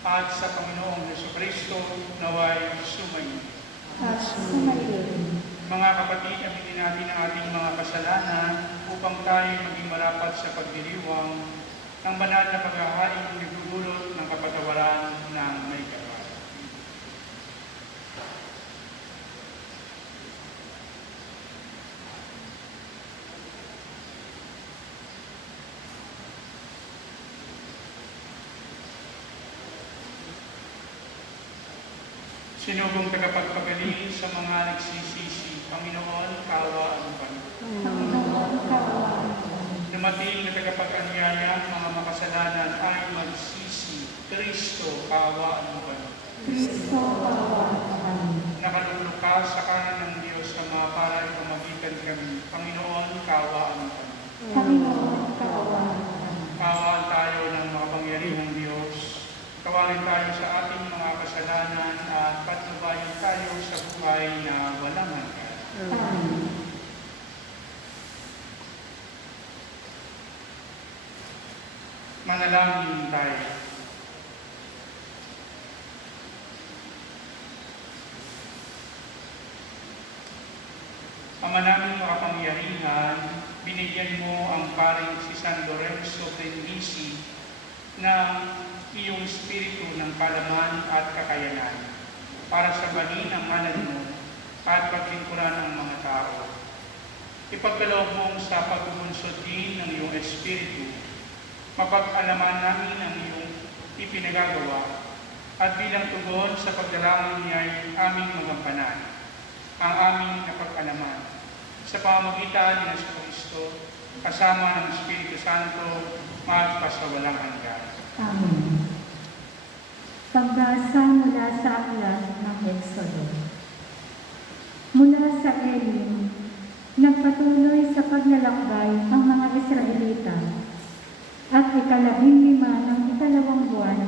at sa Panginoong Jesucristo naway sumayin. At sumayin. Mga kapatid, aminin natin ang ating mga kasalanan upang tayo maging marapat sa pagdiriwang ng banal na paghahain na nagdudulot ng kapatawaran ng may kapal. Sinugong tagapagpagaling sa mga nagsisisi, Panginoon, kaawaan mo kami. Panginoon, kaawaan mo. Dumating na tagapag-anyaya, mga makasalanan ay magsisi, Kristo, kaawaan mo kami. Kristo, kaawaan mo kami. Nakalulog ka sa kanan ng Diyos Ama para ipamagitan kami. Panginoon, kaawaan mo kami. Panginoon, kaawaan mo kami. Kaawaan tayo ng makapangyarihang Diyos. Kawarin tayo sa ating mga kasalanan at patnubayan tayo sa buhay na walang hanggan. Amen. Manalangin tayo. Ama naming makapangyarihan, binigyan mo ang paring si San Lorenzo Brindisi ng iyong espiritu ng kalaman at kakayanan para sa bali ng ngalan mo at paglingkuran ng mga tao. Ipagkaloob mong sa pagbubunsod din ng iyong espiritu, mapag-alaman namin ang iyong ipinagagawa at bilang tugon sa pagdalangin niya ay aming magampanan ang aming napag-alaman sa pamamagitan ni Jesucristo kasama ng Espiritu Santo magpasawalang hanggan. Amen. Pagbasa mula sa aklat ng Exodo. Mula sa Elim, nagpatuloy sa paglalakbay ang mga Israelita at 15 ng 2 buwan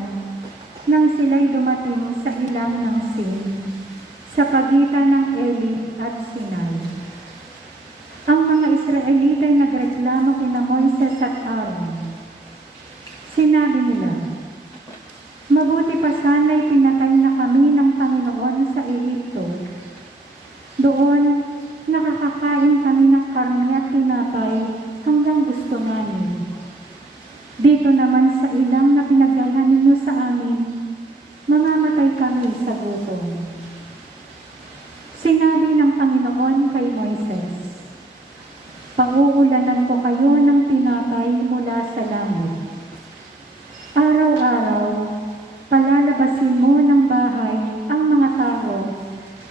nang sila'y dumating sa ilang ng Sin sa pagitan ng Elim at Sinai. Ang mga Israelita ay nagreklamo kina Moises at Aaron. Sinabi nila, mabuti pa sana'y pinatay na kami ng Panginoon sa Ehipto. Doon, nakakakain kami ng karne at tinapay hanggang gusto namin. Dito naman sa ilang na pinagdalhan ninyo sa amin, mamamatay kami sa gutom. Sinabi ng Panginoon kay Moises, pauulanan ko kayo ng tinapay mula sa langit. Araw-araw, palalabasin mo ng bahay ang mga tao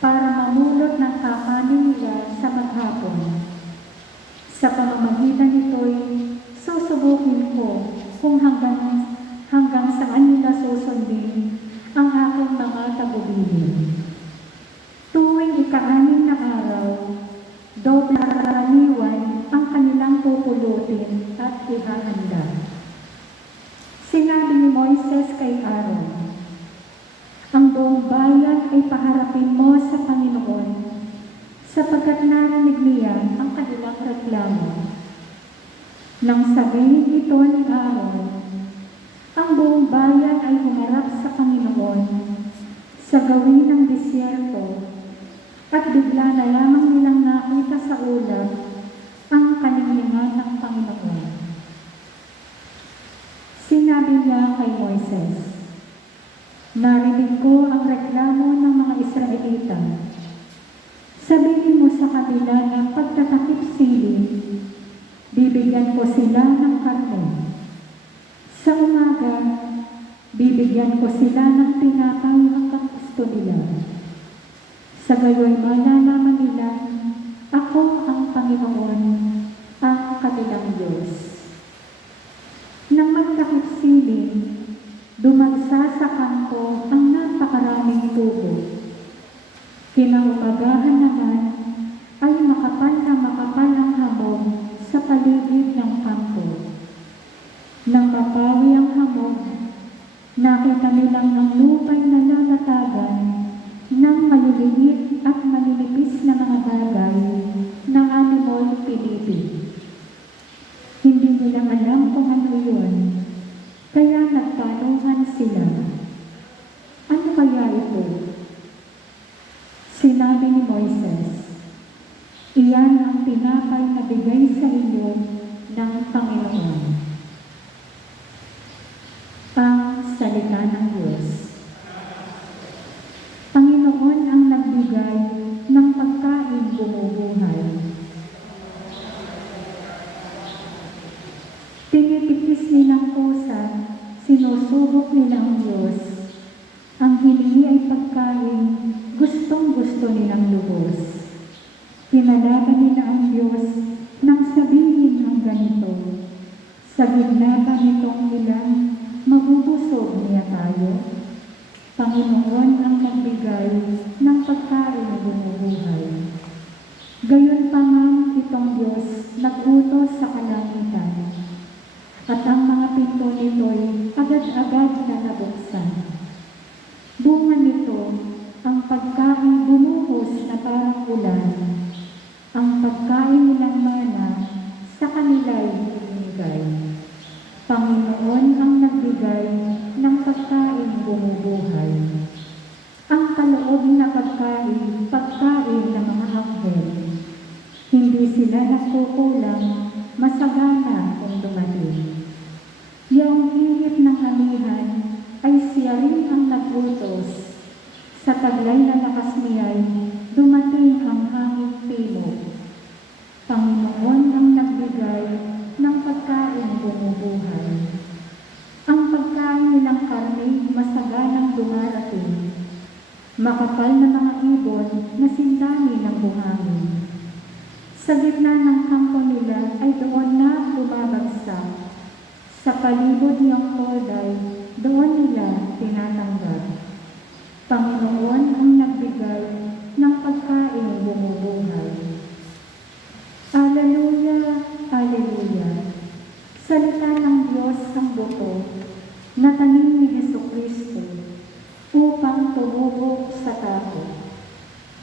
para mamulot ng kakanin nila sa maghapon. Sa pamamagitan nito'y susubukin ko kung hanggang saan nila susundin ang aking mga tagubilin. Tuwing ika-6 na araw, doble karaniwan ang kanilang pupulutin at ihahanda. Sinabi ni Moises kay Aaron, ang buong bayan ay paharapin mo sa Panginoon, sapagkat narinig niya ang kanilang reklamo. Nang sabihin ito ni Aaron, ang buong bayan ay humarap sa Panginoon sa gawin ng disyerto, at bigla na lamang nilang nakita sa ulap ang kaninglingan ng Panginoon. Sinabi niya kay Moises, narinig ko ang reklamo ng mga Israelita. Sabihin mo sa kanila na pagtatakip siling, bibigyan ko sila ng karne. Sa umaga, bibigyan ko sila ng tinapay hanggang gusto nila. Sa gayoy malalaman nila, ako ang Panginoon, ang kanilang Diyos. Nang magtakip siling, dumagsa sa kampo ang napakaraming tubo. Kinaumagahan naman ay makapal ang hamog sa paligid ng kampo. Nang mapawi ang hamog, nakita nilang ang lupa'y nalalatagan ng maliliit at maninipis na mga bagay na animal pinipig. Hindi nilang alam kung ano yun, kaya nagtanungan sila, salita ng Diyos. Panginoon ang nagbigay ng pagkain bumubuhay. Tinitikis nilang pusa, sinusubok nilang Diyos. Ang hiningi ay pagkain, gustong-gusto nilang lubos. Pinalaban nila ang Diyos nang sabihin ang ganito, sa gitna ba nitong ilan, mabubusog niya tayo? Panginoon ang nagbigay ng pagkain bumubuhay. Gayon pa man itong Diyos nag-utos sa kalangitan, at ang mga pinto nito'y agad-agad na nabuksan. Bunga nito, ang pagkain bumuhos na parang ulan, ang pagkain nilang mana sa kanila'y binigay. Panginoon ang nagbigay ng pagkain bumubuhay. Ang kaloob na pagkain, pagkain ng mga anghel. Hindi sila nagkukulang, masagana kung dumating. Yung hihip ng amihan ay siya rin ang nagutos. Sa taglay na lakas niya'y dumating ang hangin timog. Panginoon ang nagbigay ng pagkain bumubuhay. Ang pagkain nilang karne masaganang dumarating. Makapal na mga ibon na sindani ng buhangin. Sa gitna ng kampo nila ay doon na bumabagsak. Sa palibot niyang today, doon nila tinatanggap. Panginoon ang nagbigay ng pagkain bumubuhay. Alleluia, alleluia. Salita ng Diyos ang buto, na tanim ni Jesucristo, upang tumubok sa tao.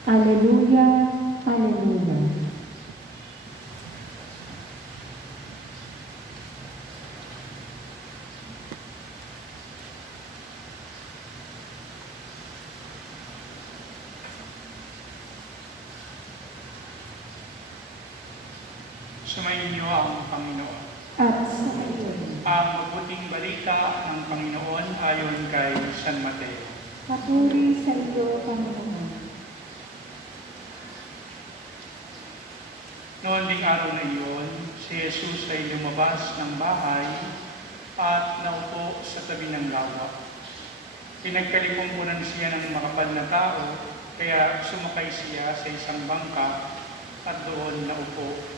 Alleluia, alleluia. Sumayin niyo ang Panginoon. At sa iyo, Ang mabuting balita ng Panginoon ayon kay San Mateo. papuri sa iyo, Panginoon. Noon ding araw na iyon, si Jesus ay lumabas ng bahay at naupo sa tabi ng lawa. Pinagkalikumpunan siya ng makapal na tao, kaya sumakay siya sa isang bangka at doon naupo.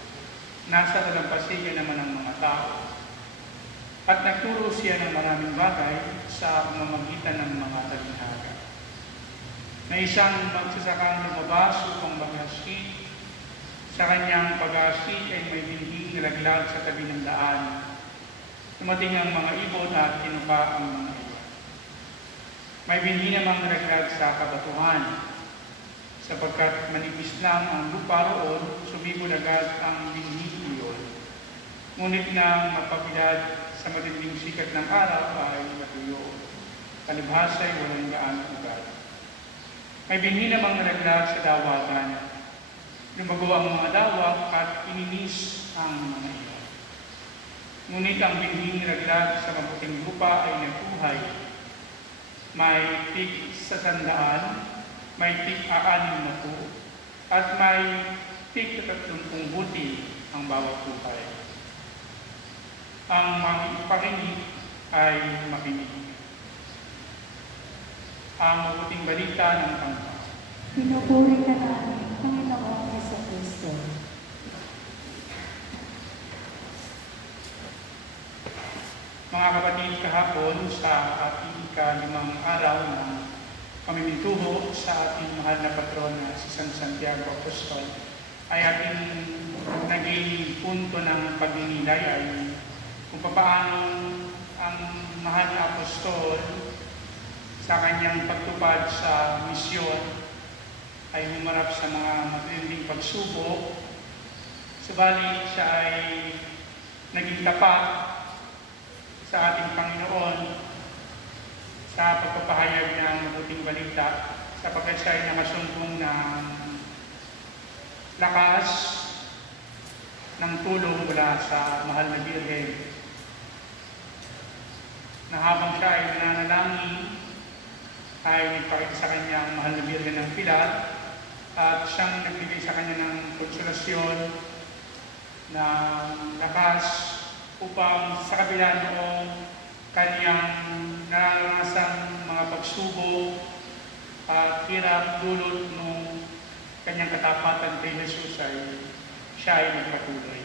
Nasa dalampasigan naman ang mga tao. At nagturo siya ng maraming bagay sa pamamagitan ng mga talinghaga. Na isang magsasakang lumabas upang maghasik, sa kanyang paghasik ay may binhing nilaglag sa tabi ng daan. Dumating ang mga ibon at kinuha ang mga iwan. May binhi namang nilaglag sa kabatuhan, sapagkat manipis lang ang lupa roon, sumibol agad ang binhi iyon. Ngunit nang mapabilad sa matinding sikat ng araw ay matuyo. Kalibhasa ay walang gaano ugat. May binhi namang nalaglag sa dawagan. Lumago ang mga dawag at ininis ang mga iyon. Ngunit ang binhi nalaglag sa mabuting lupa ay nabuhay. May tig 100, may tig 60, at may tig 30 buti ang bawat buhay. Ang makikinig ay makinig. Ang mabuting balita ng Panginoon. Pinupuri ka namin, Panginoong Jesucristo. Mga kapatid, kahapon sa ating ika-5 araw ng pamimintuho sa ating mahal na patron na si San Santiago Apostol, ay ating naging punto ng pagninilay ay kung paano ang mahal na apostol sa kanyang pagtupad sa misyon ay humarap sa mga matinding pagsubok, subalit siya ay naging tapat sa ating Panginoon sa pagpapahayag ng mabuting balita, sapagkat siya ay nakasumpong ng lakas ng tulong mula sa mahal na Birhen, na habang siya ay nananalangin mahal na Birhen ng Pilar, at siyang nagbigay sa kanya ng konsolasyon, ng lakas, upang sa kabila noong kanyang naranasang mga pagsubok at hirap dulot nung kanyang katapatan kay Jesus ay siya ay nagpatuloy.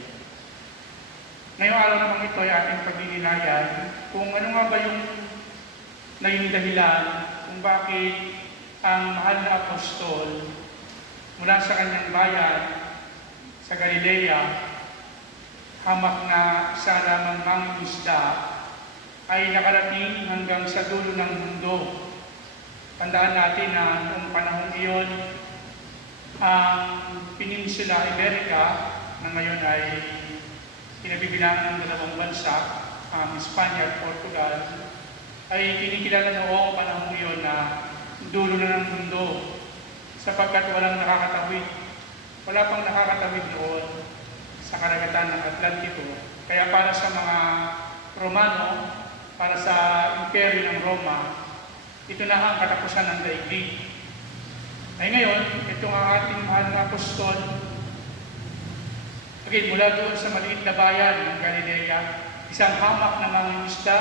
Ngayong araw namang ito ay ating pagninilayan kung ano nga ba yung naging dahilan kung bakit ang mahal na apostol mula sa kanyang bayan sa Galilea, hamak na isa lamang mangingisda, ay nakarating hanggang sa dulo ng mundo. Tandaan natin na noong panahon iyon, ang Peninsula Iberica na ngayon ay pinabibilangan ng dalawang bansa, Espanya at Portugal, ay kinikilala noong panahon iyon na dulo na ng mundo sapagkat walang nakakatawid. Wala pang nakakatawid noon sa karagatan ng Atlantiko. Kaya para sa mga Romano, para sa Imperyo ng Roma, ito na ang katapusan ng daigdig. Ay ngayon, itong ang ating mahal na apostol, again, mula doon sa maliit na bayan ng Galilea, isang hamak na mangingisda,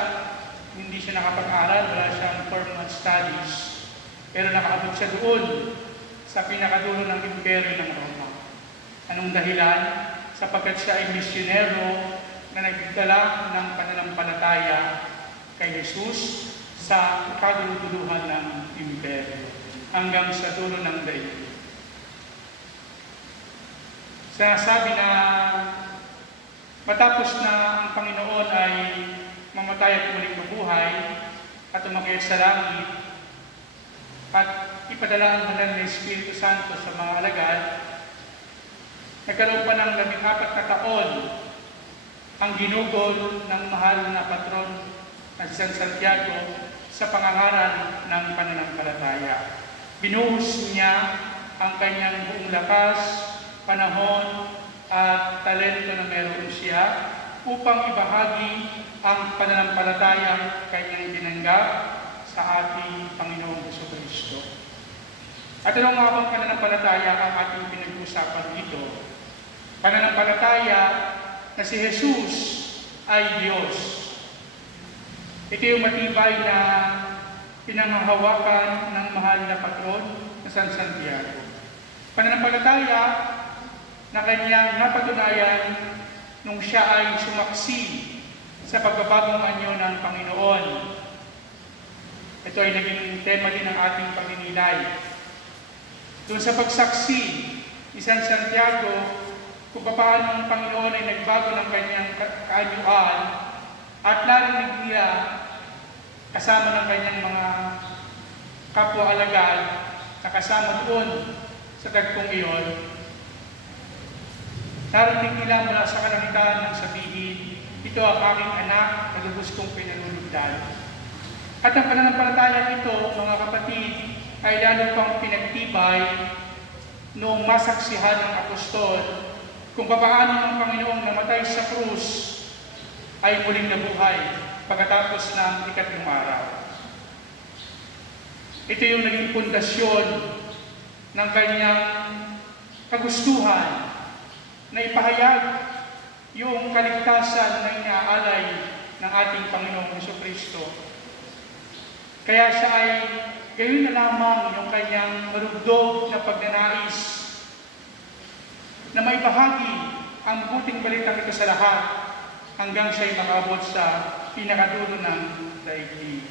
hindi siya nakapag-aral, wala siyang formal studies, pero nakaabot siya doon sa pinakadulo ng Imperyo ng Roma. Anong dahilan? Sapagkat siya ay misyonero na nagdala ng pananampalataya kay Jesus sa kaduluduluhan ng Imperyo hanggang sa dulo ng daigdig. Sinasabi na matapos na ang Panginoon ay mamatay at muling mabuhay at umakyat sa langit at ipadala ang banal na Espiritu Santo sa mga alagad, nagkaroon pa ng 14 na taon ang ginugol ng mahal na patron na si San Santiago sa pangangaral ng pananampalataya. Binuhos niya ang kanyang buong lakas, panahon at talento na meron siya upang ibahagi ang pananampalataya kanyang tinanggap sa ating Panginoong Jesucristo. At ano nga bang pananampalataya ang ating pinag-uusapan dito? Pananampalataya na si Jesus ay Diyos. Ito yung matibay na pinanghahawakan ng mahal na patron na San Santiago. Pananampalataya na kanyang napatunayan nung siya ay sumaksi sa pagbabagong anyo ng Panginoon. Ito ay naging tema din ng ating pagninilay. Doon sa pagsaksi ni San Santiago, kung paano ang Panginoon ay nagbago ng kanyang kaanyuan at narinig niya kasama ng kanyang mga kapwa-alagad na kasama doon sa tagpong iyon. Narinig nila mula sa kalangitan ng sabihin, ito ang aking anak na lubos kong pinalulugdan. At ang pananampalataya ito, mga kapatid, ay lalo pang pinagtibay noong masaksihan ng apostol kung paano ng Panginoong namatay sa krus ay muling nabuhay pagkatapos ng 3 araw. Ito yung naging pundasyon ng kanyang kagustuhan na ipahayag yung kaligtasan na inaalay ng ating Panginoong Jesucristo. Kaya siya ay gayon na lamang yung kanyang marugdog na pagnanais na may bahagi ang buting balitang ito sa lahat hanggang siya'y makabot sa pinakadulo ng daigdig.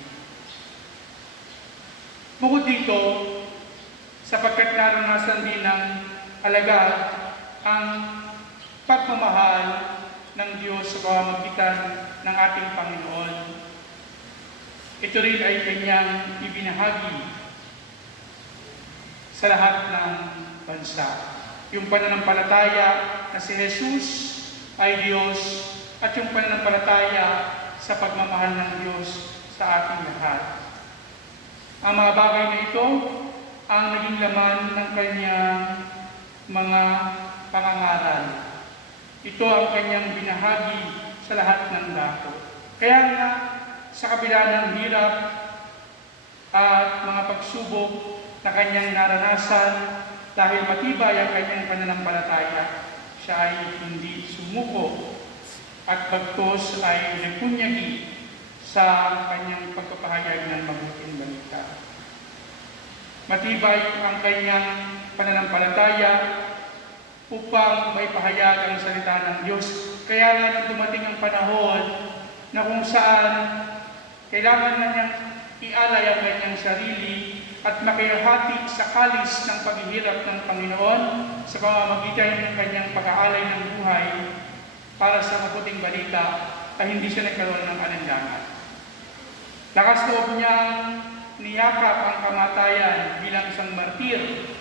Bukod dito, sapagkat naranasan din ng alagad ang pagmamahal ng Diyos sa pamamagitan ng ating Panginoon, ito rin ay kanyang ibinahagi sa lahat ng bansa. Yung pananampalataya na si Jesus ay Diyos at yung pananampalataya sa pagmamahal ng Diyos sa ating lahat. Ang mga bagay na ito ang naging laman ng kanyang mga pangangaral. Ito ang kanyang binahagi sa lahat ng dako. Kaya nga, sa kabila ng hirap at mga pagsubok na kanyang naranasan dahil matibay ang kanyang pananampalataya. Siya ay hindi sumuko at bagkus ay nagpunyagi sa kanyang pagpapahayag ng mabuting balita. Matibay ang kanyang pananampalataya upang maipahayag ang salita ng Diyos. Kaya nga nung dumating ang panahon na kung saan kailangan na niyang ialay ang kanyang sarili at makihati sa kalis ng paghihirap ng Panginoon sa pamamagitan ng kanyang pag-aalay ng buhay para sa mabuting balita, ay hindi siya nagkaroon ng alinlangan. Lakas loob niyang niyakap ang kamatayan bilang isang martir.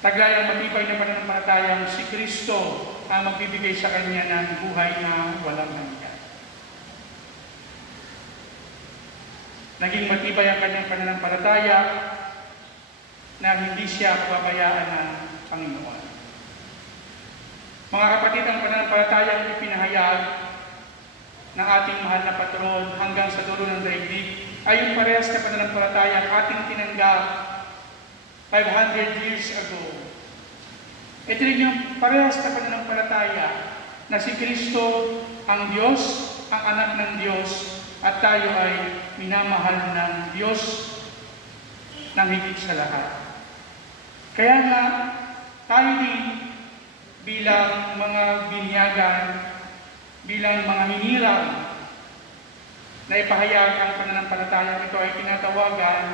Taglay ang matibay na pananampalatayang si Kristo ang magbibigay sa kanya ng buhay na walang hanggan. Naging matibay ang kanyang pananampalataya na hindi siya pababayaan ng Panginoon. Mga kapatid, ang pananampalatayang ipinahayag ng ating mahal na patron hanggang sa dulo ng daigdig ay yung parehas na pananampalatayang ating tinanggap 500 years ago. Ito rin yung parehas na pananampalataya na si Kristo ang Diyos, ang anak ng Diyos, at tayo ay minamahal ng Diyos ng higit sa lahat. Kaya nga, tayo din bilang mga binyagan, bilang mga hinirang na ipahayag ang pananampalataya, ito ay tinatawagan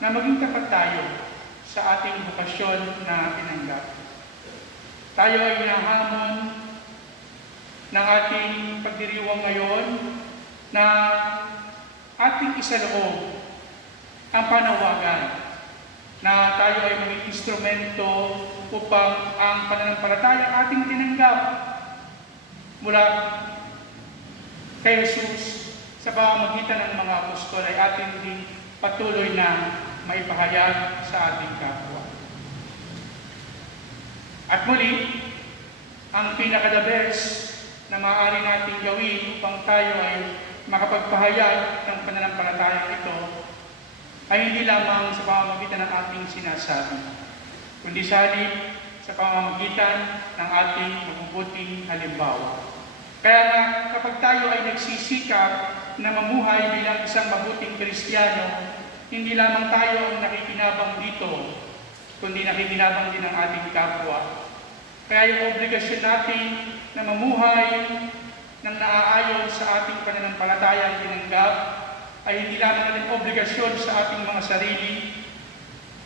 na maging tapat tayo sa ating bukasyon na tinanggap. Tayo ay hinahamon ng ating pagdiriwang ngayon na ating isaloob ang panawagan na tayo ay maging instrumento upang ang pananampalataya ating tinanggap mula kay Jesus sa pamamagitan ng mga apostol ay ating din patuloy na maipahayag sa ating kapwa. At muli, ang pinaka-the best na maaari nating gawin upang tayo ay makapagpahayag ng pananampalataya ito ay hindi lamang sa pamamagitan ng ating sinasabi, kundi sa halip sa pamamagitan ng ating mabubuting halimbawa. Kaya nga, kapag tayo ay nagsisikap na mamuhay bilang isang mabuting Kristiyano, hindi lamang tayo ang nakikinabang dito, kundi nakikinabang din ang ating kapwa. Kaya yung obligasyon natin na mamuhay ng naaayon sa ating pananampalatayang tinanggap ay hindi lamang natin obligasyon sa ating mga sarili,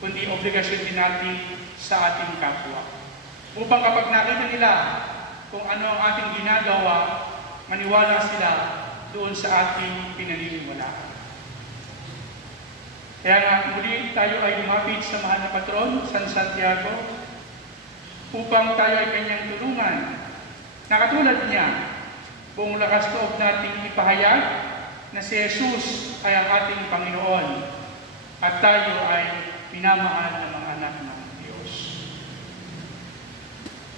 kundi obligasyon din natin sa ating kapwa. Upang kapag nakita nila kung ano ang ating ginagawa, maniwala sila doon sa ating pinaniniwalaan. Kaya nga muli tayo ay lumapit sa mahal na patron, San Santiago, upang tayo ay kanyang tulungan na katulad niya, buong lakas loob nating ipahayag na si Jesus ay ang ating Panginoon at tayo ay minamahal ng mga anak ng Diyos.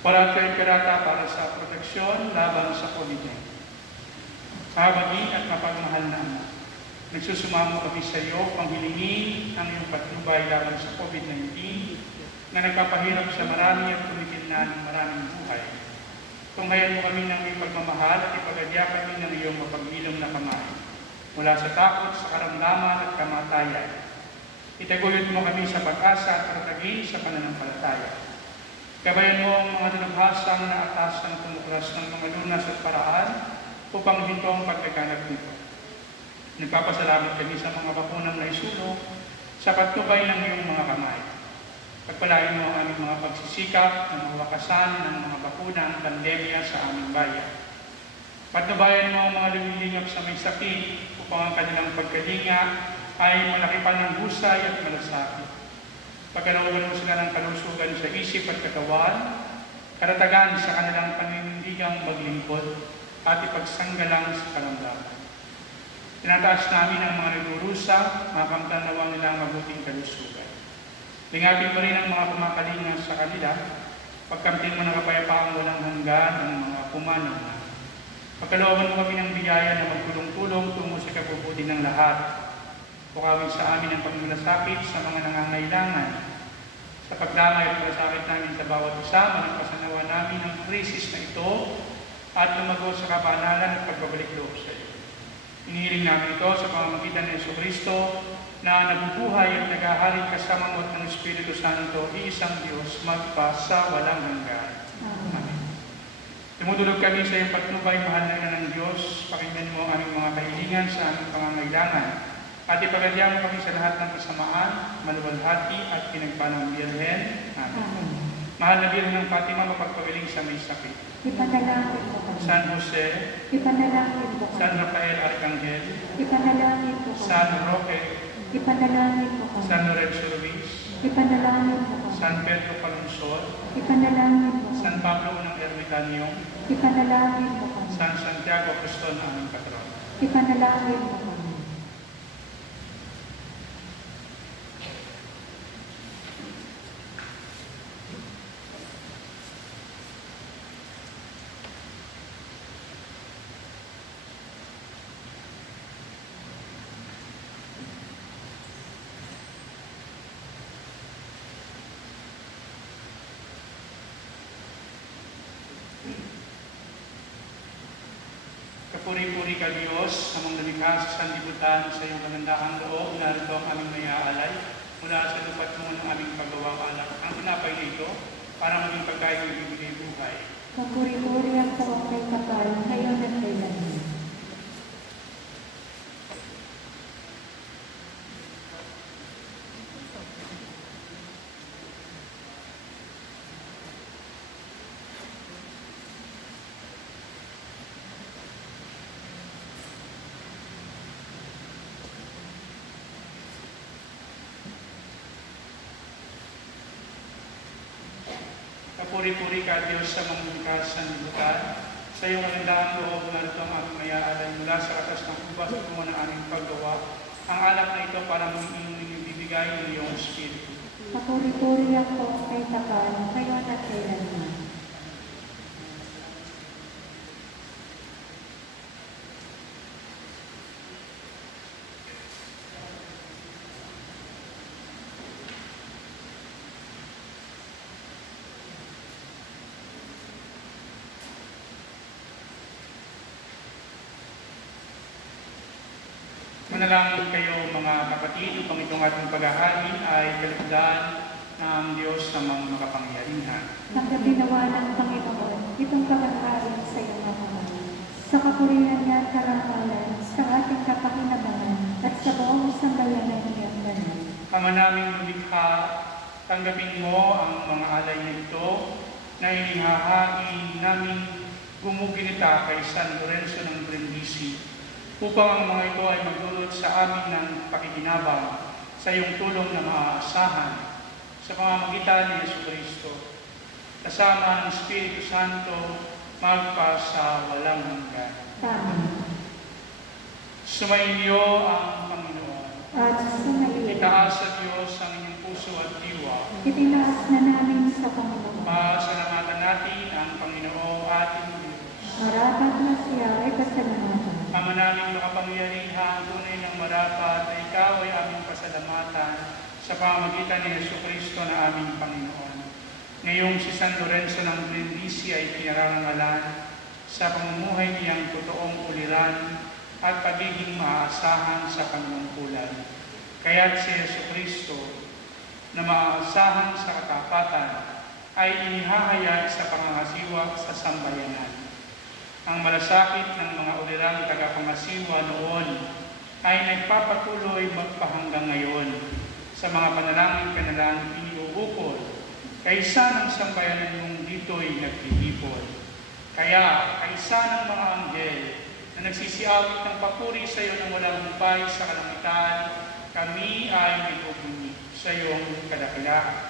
Parating karata para sa proteksyon laban sa COVID-19. Kabagi at mapagmahal na anak, nagsusumamo kami sa iyo pang hilingin ang iyong patnubay laban sa COVID-19 na nagpapahirap sa marami at kumikilnan ng maraming buhay. Tunghayan mo kami ng iyong pagmamahal at ipagadya kami ng iyong mapag-ilong na kamay mula sa takot, sa karamdaman at kamatayan. Itaguyod mo kami sa pag-asa at patatagin sa pananampalataya. Gabayan mo ang mga dinabhasang na atas ng tumuklas ng mga lunas at paraan upang hinto ang pagkaganap nito. Nagpapasalamat kami sa mga bakunang naisulong sa patnubay ng iyong mga kamay. Pagpalain mo ang aming mga pagsisikap na mawakasan ng mga bakunang pandemya sa aming bayan. Patnubayan mo ang mga lumilingap sa may sakit upang ang kanilang pagkalinga ay malaki pa ng husay at malasakit. Pagkalooban mo sila ng kalusugan sa isip at katawan, karatagan sa kanilang paninindigang maglingkod at ipagsanggalang sa karamdaman. Tinataas namin ang mga nagdurusa, makamtan nawang nilang mabuting kalusugan. Lingapin mo rin ang mga kumakalinga sa kanila, pagkamtin mo ng kapayapaang walang hanggan ng mga pumanaw na. Pagkalooban mo kami ng biyaya na magtulong-tulong tungo sa kabubuti ng lahat. Bukawin sa amin ang pagmalasakit sa mga nangangailangan. Sa pagdamay at malasakit namin sa bawat isa, managpasanawa namin ang krisis na ito at lumago sa kabanalan at pagbabalik loob sa iyo. Inihiling namin ito sa pamamagitan ng Jesucristo na nabubuhay at naghahari kasama mo ng Espiritu Santo, iisang Diyos, magpa sa walang hanggan. Amen. Tumutulog kami sa iyong patnubay, mahal na ina ng Diyos. Pakinggan mo ang aming mga kahilingan sa aming pangangailangan. At ipagadya mo kami sa lahat ng kasamaan, maluwalhati at pinagpalang Birhen. Amen. Mahal na Birhen ng Fatima, mapagpawiling sa may sakit. Ipanalangin mo kami. San Jose, Ipanalangin mo San kami. Rafael Arcangel, Ipanalangin mo kami. San Roque, Ipanalangin mo kami. San Lorenzo Ruiz, Ipanalangin mo kami. San Pedro Calungsod, Ipanalangin mo kami. San Pablo unang Ermitanyo, Ipanalangin mo kami. San Santiago Apostol na aming patron. Ipanalangin mo kami. Kapuri-puri ka Diyos, amang lumikha sa sanlibutan sa iyong kagandahang loob, narito ang aming mayaalay mula sa lupat mo ng aming paggawang alak. Ang tinapay nito para maging pagkain ng ibigay buhay. Kapuri-puri ang taong kay kapal, ngayon at kailanman. Kapuri-puri ka Diyos sa mga lumikha sa sanlibutan sa iyong kagandahang loob, narito ang aming mayaalay mula sa katas ng ubas at mo ng aming paggawa. Ang alak na ito para maging inyong bibigay ng iyong Espiritu. Kapuri-puri ang taong kay kapal, ngayon at kailanman. Manalangin kayo mga kapatid, upang itong ating paghahari ay kalugdan ng Diyos na mga makapangyarihan. Nagkatinawa ng Panginoon, itong paghahari sa iyong mga sa kapurihan niya at karangalan, sa ating kapakinabangan, at sa buong sambayanan niyang banal. Ama naming lumikha, tanggapin mo ang mga alay na ito na inihahain namin gumuginita kay San Lorenzo ng Brindisi, upang ang mga ito ay magdulot sa amin ng pakikinabang sa iyong tulong na maaasahan sa pamamagitan ni Jesucristo, kasama ng Espiritu Santo, magpa sa walang hanggan. Amen. Sumainyo ang Panginoon. At sumaliit, Itaas sa Diyos ang inyong puso at diwa. itinaas na namin sa Panginoon. Pasalamatan natin ang Panginoong ating Diyos. Marapat na siya ay pasalamatan. Ama naming makapangyarihan, tunay ng marapat na ikaw ay aming pasalamatan sa pamamagitan ni Jesucristo na aming Panginoon. Ngayong si San Lorenzo ng Brindisi ay pinararangalan sa pamumuhay niyang totoong uliran at pagiging maaasahan sa panunungkulan. Kaya't si Jesucristo na maaasahan sa katapatan ay inihahayag sa pangangasiwa sa sambayanan. Ang malasakit ng mga ulirang tagapangasiwa noon ay nagpapatuloy magpahanggang ngayon sa mga panalangin-kanalang iniuukol kaysa ng sambayanan mong dito'y naghihipon. Kaya kaysa ng mga anghel na nagsisiawit ng papuri sa iyo ng walang humpay sa kalangitan, kami ay may pupuni sa iyong kadakilaan.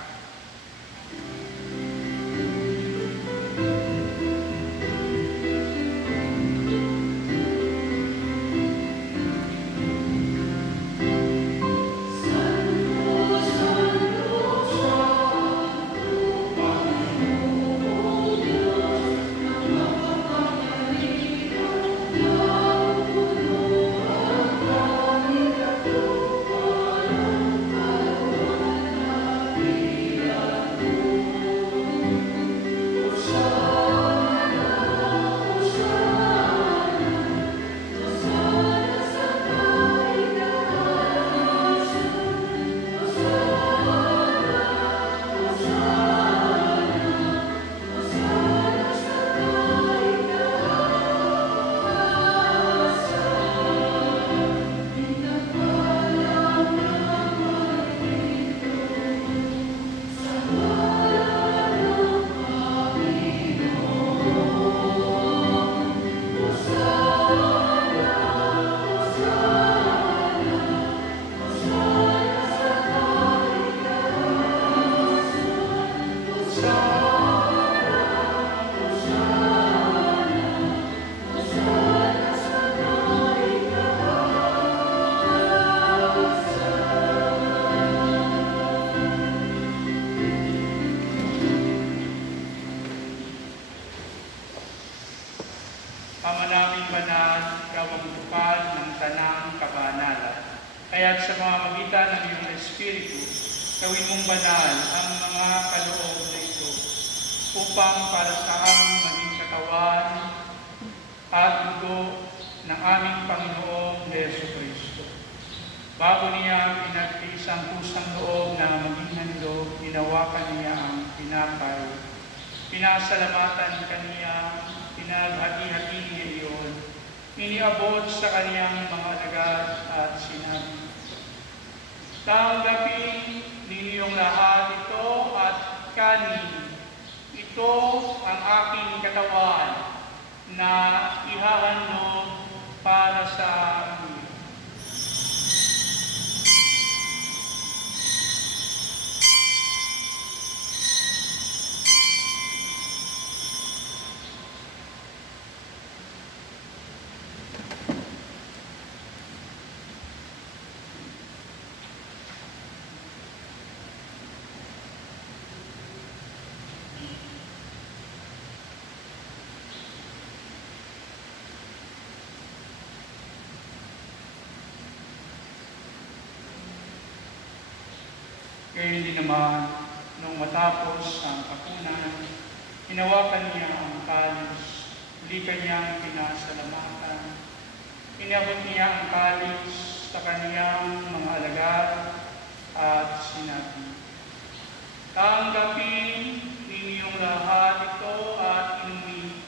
Kaya't sa pamamagitan ng iyong Espiritu, gawin mong banal ang mga kaloob na ito upang para sa aming maging katawan at dugo ng aming Panginoong Jesucristo. Bago niya pinagtiis ang kusang loob na maging handog, ginawakan niya ang pinapay. Pinasalamatan kaniya, pinaghati-hati niya iyon, iniabot sa kaniyang mga alagad at sinabi, "Tanggapin ninyong lahat ito at kanin. Ito ang aking katawan na ihahandog para sa inyo." Kaya hindi naman, nung matapos ang hapunan, hinawakan niya ang kalis, muli kanyang pinasalamatan. Inabot niya ang kalis sa kaniyang mga alagad at sinabi, "Tanggapin ninyong lahat ito at inumin.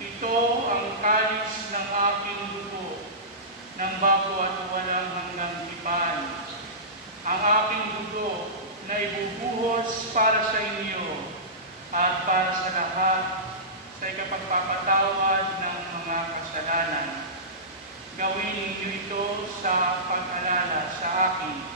Ito ang kalis ng aking dugo, ng bago at walang hanggang tipan. Ang aking dugo na ibubuhos para sa inyo at para sa lahat sa ikapagpapatawad ng mga kasalanan. Gawin ninyo ito sa pag-alala sa akin."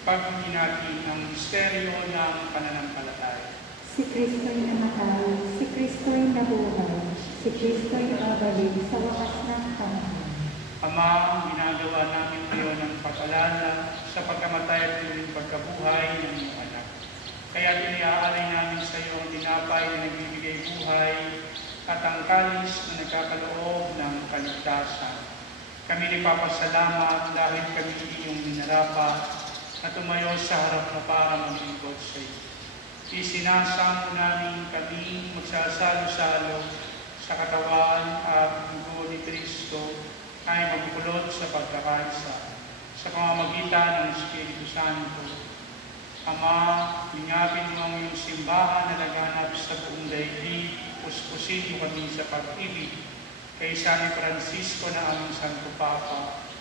Ipagpatuloy natin ang misteryo ng pananampalataya. Si Kristo'y namatay, si Kristo'y nabuhay, si Kristo'y babalik sa wakas ng panahon. Ama, ginagawa namin ngayon ang pag-alala sa pagkamatay at muling pagkabuhay ng iyong anak. Kaya iniaalay namin sa iyo ang tinapay na nagbibigay buhay at ang kalis na nagkakaloob ng kaligtasan. Kami nagpapasalamat dahil kami iyong minarapat at tumayo sa harap na para maglingkod sa iyo. Isinasamo namin kami magsasalo-salo sa katawan at dugo ni Kristo ay magpulot sa pagkakaisa sa pamamagitan ng Espiritu Santo. Ama, ingapin mo ang iyong simbahan na laganap sa buong daigdig, puspusin mo kami sa pag-ibig kay San Francisco na aming Santo Papa,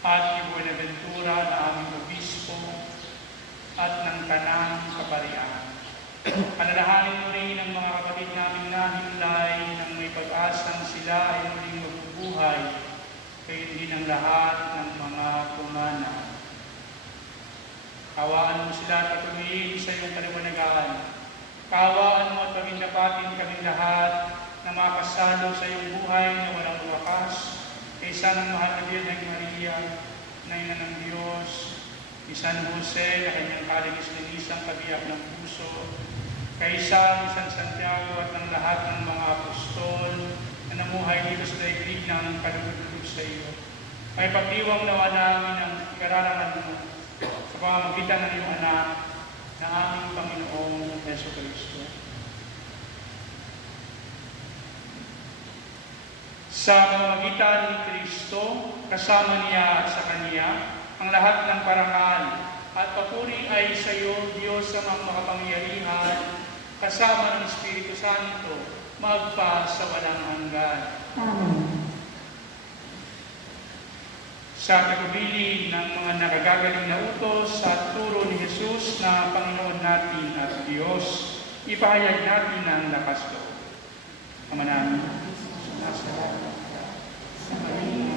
at ni Buenaventura na aming Obispo, at ng Tanang Kaparian. Alalahanin mo rin ang mga kapatid namin na hinlay ng may pag-asang sila ay muling mabubuhay, kayo din ang lahat ng mga tumana. Kawaan mo sila at patuloyin sa iyong kaliwanagan. Kawaan mo at pagindapatin kaming lahat na makasalo sa iyong buhay na walang wakas, kaysa ng mahal na Birheng Maria, na ina ng Diyos, ni San Jose na kanyang kaligis-ligisang kabiyak ng puso, kaysa ni San Santiago at ng lahat ng mga apostol na namuhay dito sa daigdig ng kalugod-lugod sa iyo. Ay pagdiwang nawa namin ang ikararangan mo sa pamamagitan ng iyong anak na aming Panginoong Jesucristo. Sa pamamagitan ni Kristo, kasama niya at sa Kaniya, ang lahat ng parangal at papuri ay sa iyo, Diyos amang makapangyarihan, kasama ng Espiritu Santo, magpa sa walang hanggan. Amen. Sa tagubilin ng mga nakagagaling na utos at turo ni Jesus na Panginoon natin at Diyos, ipahayag natin ang lakas loob. Ama namin, sumasalamat ka sa maling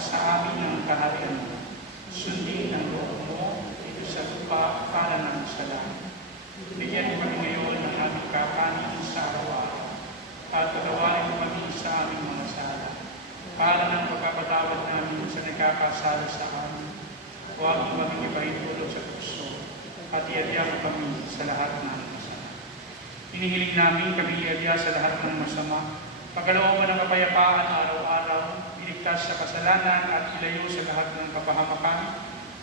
sa amin ang kaharian mo. Sundin ang loob mo dito sa lupa para ng sa langit. Bigyan mo kami ngayon ng aming kakanin sa araw-araw at patawarin pagkakasala sa amin. Huwag mo kaming ipahintulot sa puso, at iadya mo kami sa lahat ng masama. Hinihiling namin kami iadya sa lahat ng masama, pagkalooban ng kapayapaan araw-araw, iligtas sa kasalanan at ilayo sa lahat ng kapahamakan,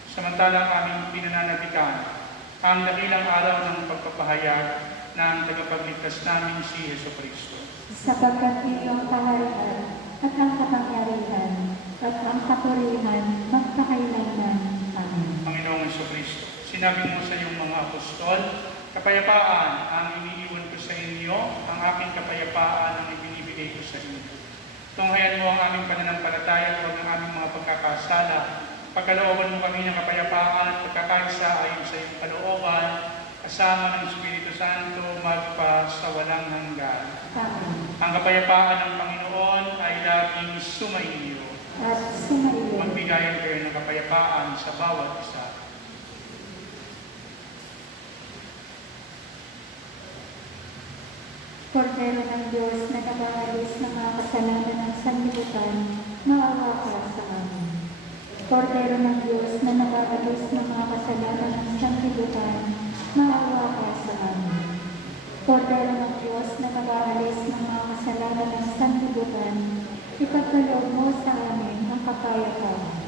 samantalang aming pinananabikan ang dakilang araw ng pagpapahayag ng tagapagligtas namin si Jesucristo. Sapagkat iyong kaharian at ang kapangyarihan at ang kapurihan magpakailanman. Amen. Panginoong Jesucristo, sinabi mo sa iyong mga apostol, kapayapaan ang iniiwan ko sa inyo, ang aking kapayapaan ang ibinibigay ko sa inyo. Tunghayan mo ang aming pananampalataya at ang aming mga pagkakasala. Pagkalooban mo kami ng kapayapaan at pagkakaisa ayon sa iyong kalooban, kasama ng Espiritu Santo magpa sa walang hanggan. Amen. Ang kapayapaan ng Panginoon ay laging sumaiyo. At sumaiyo. Magbigayan kayo ng kapayapaan sa bawat isa. Kordero ng Diyos na nag-aalis ng mga kasalanan ng sanlibutan, maawa ka sa amin. Kordero ng Diyos na nag-aalis ng mga kasalanan ng sanlibutan, maawa ka sa amin. Kordero ng Diyos na nag-aalis ng mga kasalanan ng sanlibutan, ipagkaloob mo sa amin ang kapayapaan.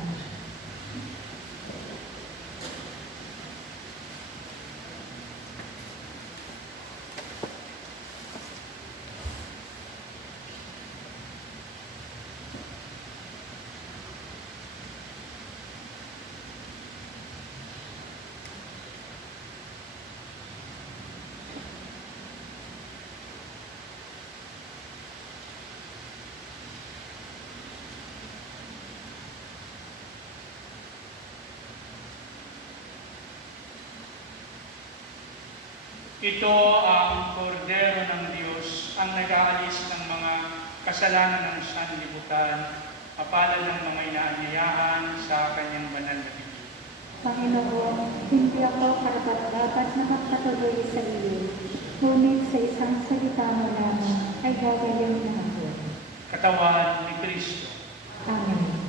Ito ang kordero ng Diyos, ang nag-aalis ng mga kasalanan ng sanlibutan, kapalad ng mga inaanyayahan sa kanyang banal na bibig. Panginoon, hindi ako karapat-dapat na magpatuloy sa iyo, ngunit sa isang salita mo lamang ay gagawin na ako. Katawan ni Kristo. Amen.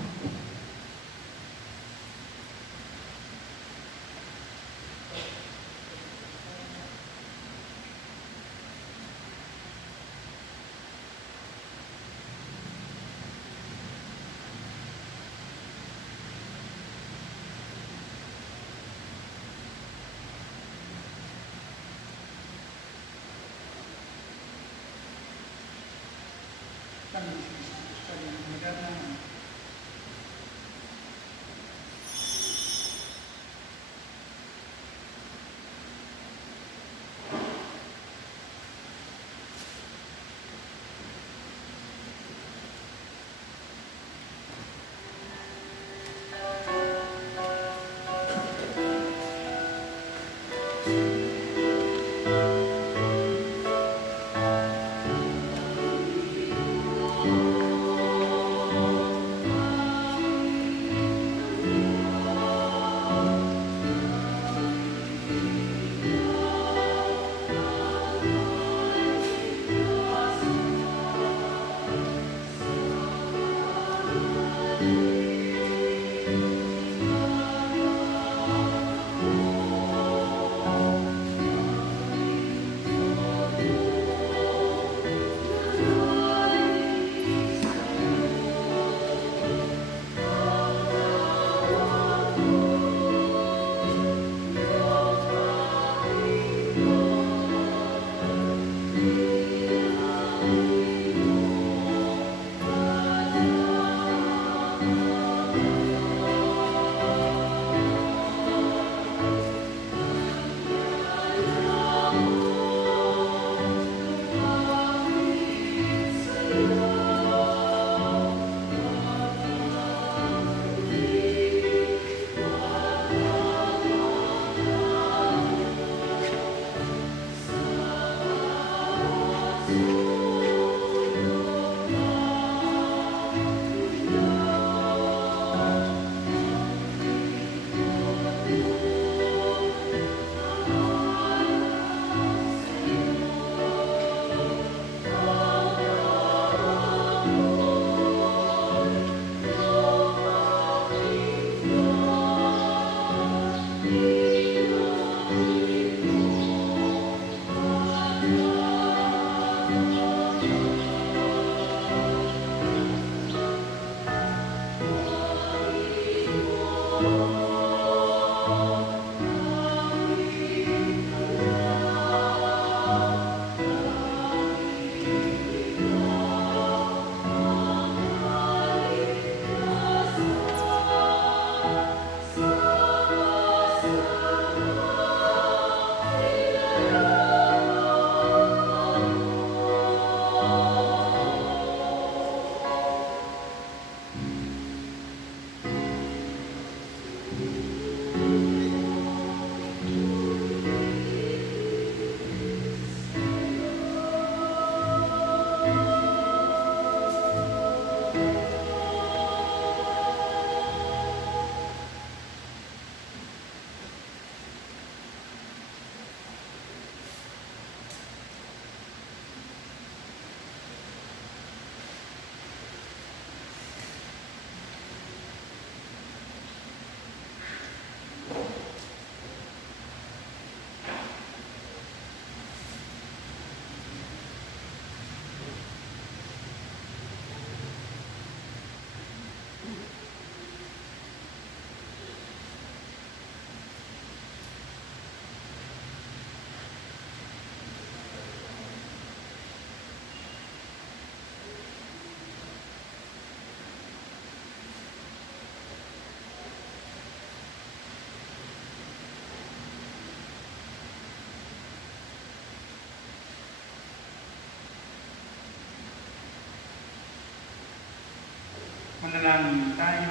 Manalangin tayo.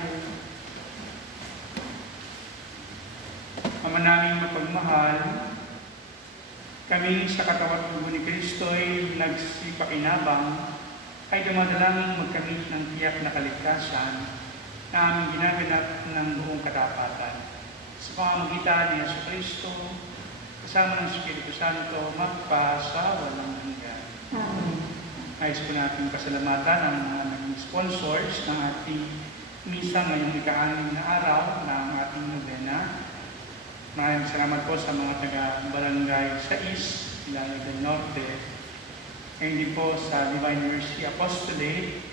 Ama naming mapagmahal, kami sa katawan ng Dugo ni Kristo ay nagsipakinabang ay dumadalangin magkamit ng tiyak na kaligtasan na aming ginaganap ng buong katapatan. Sa pamamagitan ni Yesu Kristo, kasama ng Espiritu Santo, magpa sa walang hanggan. Amen. Nais po natin pasalamatan ang mga naging sponsors ng ating misa ngayong ika-6 na araw ng ating novena. Maraming salamat po sa mga taga-barangay sa East, Ilalia del Norte, hindi po sa Divine Mercy Apostolate,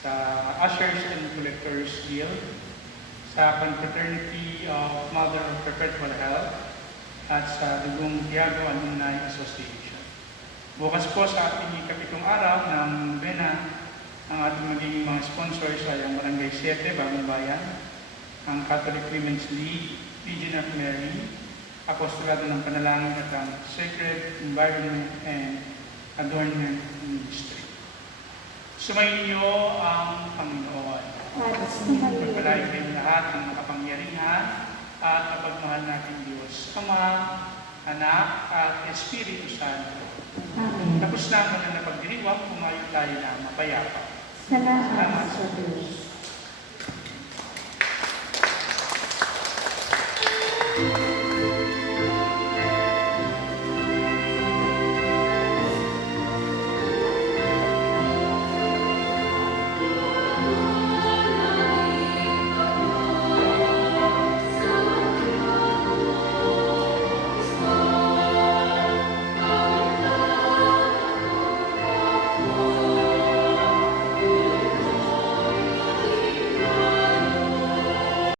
sa Ushers and Collectors Guild, sa Confraternity of Mother of Perpetual Health, at sa Dugong Tiago Alumni Association. Bukas po sa ating ika-7 araw ng novena, ang ating magiging mga sponsors ay ang Barangay 7, Bagong Bayan, ang Catholic Women's League, Legion of Mary, Apostolado ng Panalangin at ang Sacred Environment and Adornment Ministry. Sumainyo ang Panginoon. At sumayin. Pagpalain kayo lahat ng makapangyarihan at mapagmahal natin Diyos, Ama, Anak, at Espiritu Santo. Amen. Tapos na ang na pagdiriwang, pumayo tayo na mapayapa. Salamat sa Diyos.